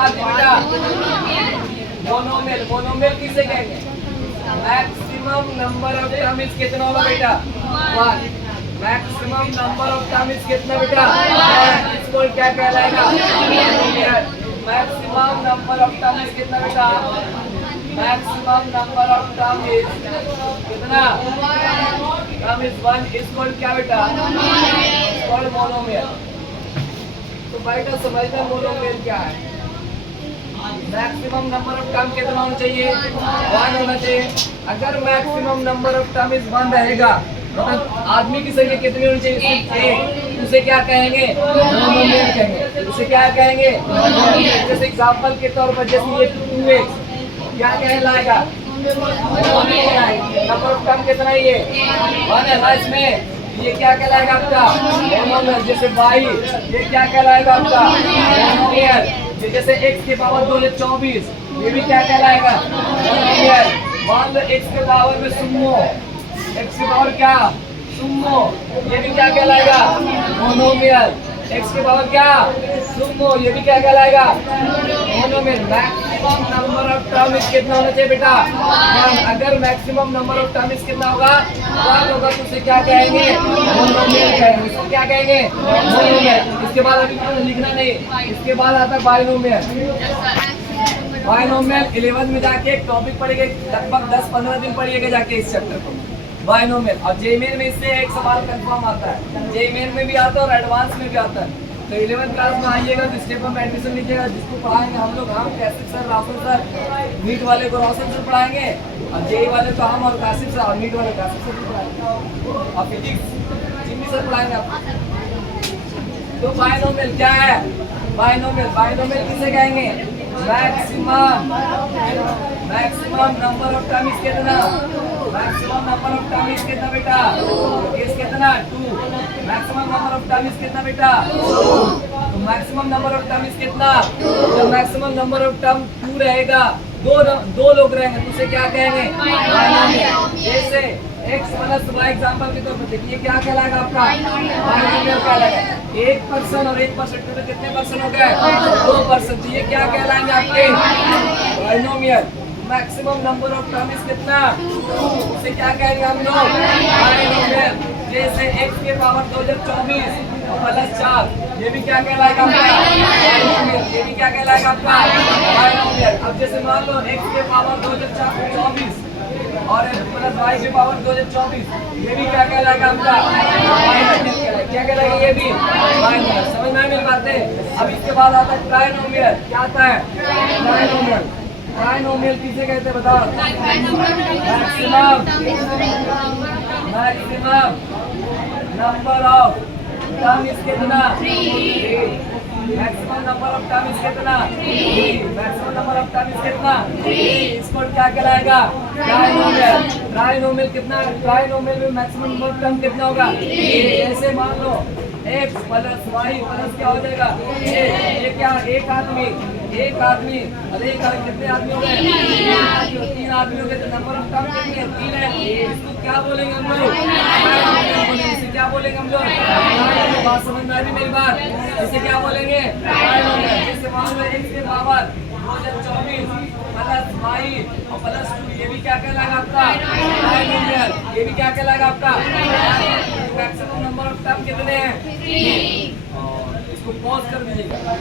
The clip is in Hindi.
आदमी बेटा? मोनोमियल। मोनोमियल किसे कहेंगे? Maximum number of term is कितना होगा बेटा? 1। Maximum number of term is कितना बेटा? 1। इसको क्या कहलाएगा? Monomial. Maximum number of term is कितना बेटा? Maximum number of term is कितना? टर्म इज 1 इज कॉल्ड क्या बेटा? Called monomial. तो बेटा समझना मोनोमियल क्या है। मैक्सिमम नंबर ऑफ टर्म कितना होना चाहिए? 1 होना चाहिए। अगर maximum number of term is 1 रहेगा मतलब आदमी की संख्या कितनी होनी चाहिए? एक। उसे क्या कहेंगे? मोनोमियल कहेंगे। उसे क्या कहेंगे? जैसे एग्जांपल के तौर पर जैसे ये 2x क्या कहलाएगा? नंबर ऑफ टर्म कितना है? ये 1 है ना इसमें। ये क्या कहलाएगा आपका? मोनोमियल। जैसे y ये क्या कहलाएगा आपका? मोनोमियल। जैसे x की पावर 2 है 24 ये भी क्या कहलाएगा? मोनोमियल। मान लो x के पावर में सुम्मो, x की पावर क्या? सुम्मो, ये भी क्या कहलाएगा? मोनोमियल। x की पावर क्या? सुम्मो, ये भी क्या कहलाएगा? Monomial. Maximum number of term is कितना होना चाहिए बेटा? 1। अगर maximum number of term is कितना होगा? 1 होगा तो उसे क्या कहेंगे? मोनोमियल कहेंगे। इसको क्या कहेंगे? मोनोमियल। इसके बाद अभी लिखना नहीं, इसके बाद आता है बाइनोमियल। बाइनोमियल 11 में जाके एक टॉपिक पढ़ेगा, लगभग 10-15 दिन पढ़िएगा जाके इस चैप्टर को, बाइनोमियल। और जेईई में इससे एक सवाल कंफर्म आता है, जेईई में भी आता है और एडवांस में भी आता है। तो 11th क्लास में आइएगा तो स्टेप में एडमिशन लीजिएगा। जिसको पढ़ाएंगे हम लोग, हम कैसिफ सर, राहुल सर, नीट वाले को रोशन सर पढ़ाएंगे और जेईई वाले को हम और कासिफ सर, और नीट वाले कासिफ सर पढ़ाएंगे और फिजिक्स जिम्मी सर पढ़ाएंगे आप। तो बाइनोमियल क्या है? बाइनोमियल। बाइनोमियल किसे कहेंगे? Maximum number of term is कितना? Maximum number of term is कितना बेटा? इज कितना? 2। Maximum number of term is कितना बेटा? 2। तो maximum number of term is कितना? जब मैक्सिमम नंबर ऑफ टर्म 2 रहेगा, दो लोग रहेंगे तो उसे क्या कहेंगे? बाइनोमियल। जैसे x प्लस y एग्जांपल के तौर पर देखिए क्या कहलाएगा आपका? बाइनोमियल कहलाएगा। 1% और 1% टोटल कितने परसेंट हो गए? 2%। ये क्या कहलाएंगे आपके? Binomial. Maximum number of term is कितना? 2। उसे क्या कहेंगे हम लोग? बाइनोमियल। जैसे x के पावर 2024 प्लस 4 ये भी क्या कहलाएगा आपका? बाइनोमियल। ये भी क्या कहलाएगा आपका? बाइनोमियल। अब जैसे मान लो x के पावर 2024 और प्लस y की पावर 2024 ये भी क्या कहलाएगा आपका? बाइनोमियल। क्या कहलाएगा? ये भी बाइनोमियल। समझ में मिल बातें। अब इसके बाद आता है ट्राइनोमियल। क्या आता है? ट्राइनोमियल। ट्राइनोमियल किसे कहते हैं बताओ? Maximum number of term is कितना? 3। Maximum number of term is कितना? 3। Maximum number of term is कितना? 3। इसको क्या कहलाएगा? ट्राइनोमियल। ट्राइनोमियल कितना? ट्राइनोमियल में मैक्सिमम नंबर ऑफ टर्म कितना होगा? 3। जैसे मान लो x प्लस y प्लस क्या हो जाएगा? ये क्या? एक आदमी और एक आदमी कितने आदमी हो गए? 3 आदमी हो गए। तो नंबर ऑफ टर्म कितनी है? 3 है। इसको क्या बोलेंगे हम लोग? इसे क्या बोलेंगे हम लोग? बात समझ में आ रही मेरी बात? इसे क्या बोलेंगे? जैसे मान लो x के पावर 2024 प्लस y और प्लस 2 ये भी क्या कहलाएगा आपका? बाइनोमियल। ये भी क्या कहलाएगा आपका? मैक्सिमम नंबर ऑफ टर्म कितने हैं? 3। इसको पॉज कर दीजिएगा।